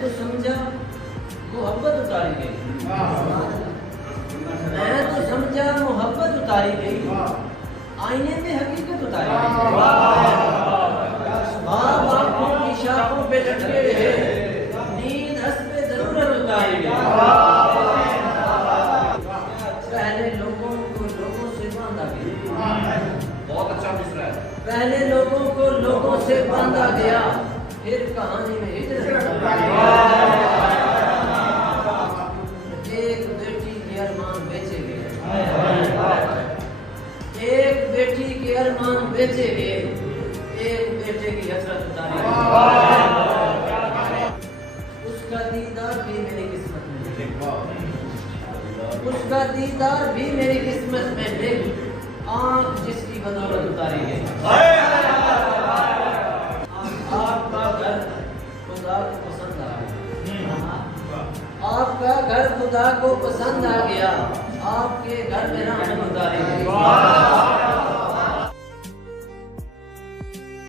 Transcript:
तो समझा मोहब्बत उतारी गई, मैं तो समझा मोहब्बत उतारी गई, आईने में हकीकत उतारी गई। बाप आंखों की शाखों पे लटके रहे, नींद हंस पे जरूरत उतारी गई। पहले लोगों को लोगों से बांधा गया, बहुत अच्छा मिसरा है। पहले लोगों को लोगों से बांधा गया, फिर कहानी में हिजरत। एक बेटी के अरमान बेचे गए, एक बेटी के अरमान बेचे गए, एक बेटे की हसरत उतारी गई। उसका दीदार भी मेरी किस्मत में नहीं, उसका दीदार भी मेरी किस्मत में नहीं, आंख जिसकी बदौलत उतारी गई। आपका घर खुदा को पसंद आ गया, आपका घर खुदा को पसंद आ गया, आपके घर में रहमत उतारी गई।